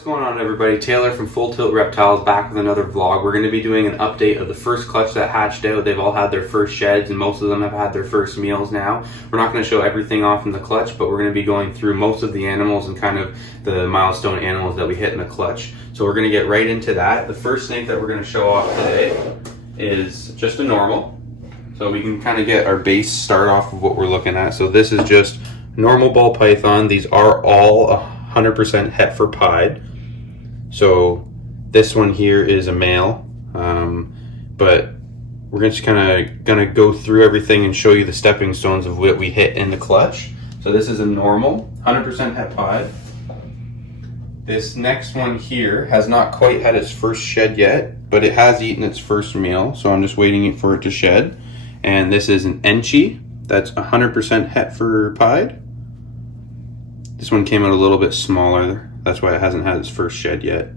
What's going on, everybody? Taylor from Full Tilt Reptiles back with another vlog. We're going to be doing an update of the first clutch that hatched out. They've all had their first sheds and most of them have had their first meals now. We're not going to show everything off in the clutch, but we're going to be going through most of the animals and kind of the milestone animals that we hit in the clutch. So we're going to get right into that. The first snake that we're going to show off today is just a normal. So we can kind of get our base start off of what we're looking at. So this is just normal ball python. These are all 100% het for pied. So this one here is a male, but we're just kind of gonna go through everything and show you the stepping stones of what we hit in the clutch. So this is a normal 100% het pied. This next one here has not quite had its first shed yet, but it has eaten its first meal, so I'm just waiting for it to shed. And this is an Enchi that's 100% het for pied. This one came out a little bit smaller, that's why it hasn't had its first shed yet.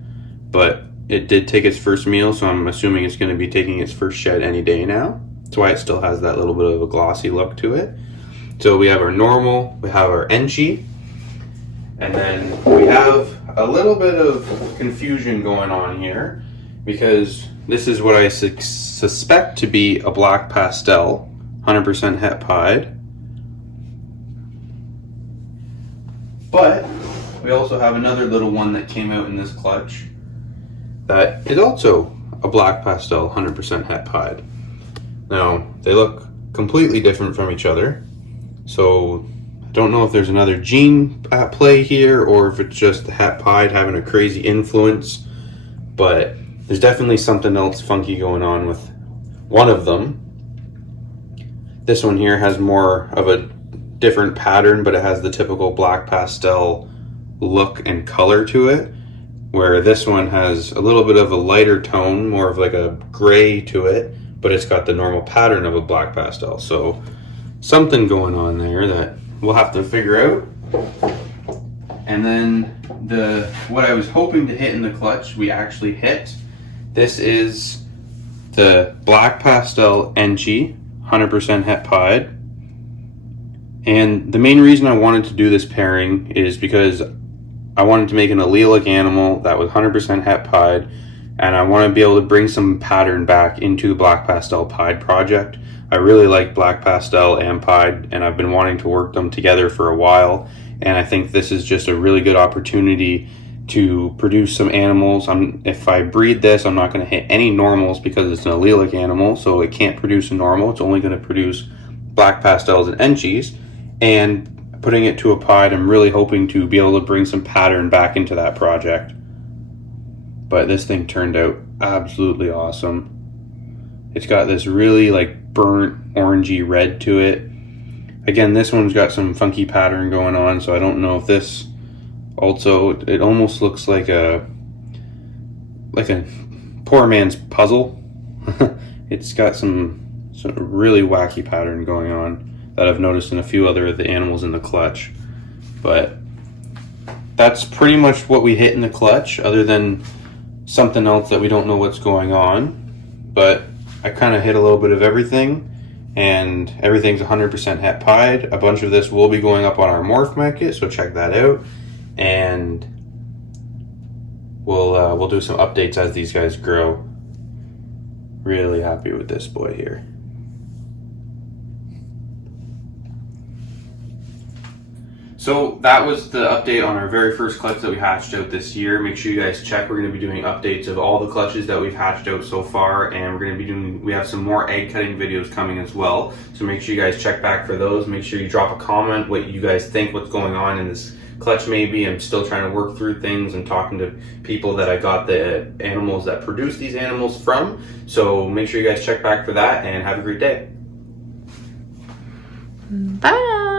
But it did take its first meal, so I'm assuming it's going to be taking its first shed any day now. That's why it still has that little bit of a glossy look to it. So we have our normal, we have our Enchi, and then we have a little bit of confusion going on here because this is what I suspect to be a black pastel, 100% het pied. But we also have another little one that came out in this clutch that is also a black pastel, 100% het pied. Now, they look completely different from each other, so I don't know if there's another gene at play here or if it's just the het pied having a crazy influence, but there's definitely something else funky going on with one of them. This one here has more of a different pattern, but it has the typical black pastel look and color to it, where this one has a little bit of a lighter tone, more of like a gray to it, but it's got the normal pattern of a black pastel. So something going on there that we'll have to figure out. And then what I was hoping to hit in the clutch, we actually hit. This is the black pastel Enchi, 100% het pied. And the main reason I wanted to do this pairing is because I wanted to make an allelic animal that was 100% het pied, and I want to be able to bring some pattern back into the black pastel pied project. I really like black pastel and pied, and I've been wanting to work them together for a while, and I think this is just a really good opportunity to produce some animals. If I breed this, I'm not going to hit any normals because it's an allelic animal, so it can't produce a normal. It's only going to produce black pastels and Enchis. And putting it to a pied, I'm really hoping to be able to bring some pattern back into that project. But this thing turned out absolutely awesome. It's got this really like burnt orangey red to it. Again, this one's got some funky pattern going on, so I don't know if this also, it almost looks like a poor man's puzzle. It's got some really wacky pattern going on that I've noticed in a few other of the animals in the clutch. But that's pretty much what we hit in the clutch, other than something else that we don't know what's going on. But I kind of hit a little bit of everything, and everything's 100% het pied. A bunch of this will be going up on our morph market, so check that out. And we'll do some updates as these guys grow. Really happy with this boy here. So that was the update on our very first clutch that we hatched out this year. Make sure you guys check. We're going to be doing updates of all the clutches that we've hatched out so far, and we have some more egg cutting videos coming as well. So make sure you guys check back for those. Make sure you drop a comment what you guys think, what's going on in this clutch maybe. I'm still trying to work through things and talking to people that I got the animals that produce these animals from. So make sure you guys check back for that, and have a great day. Bye.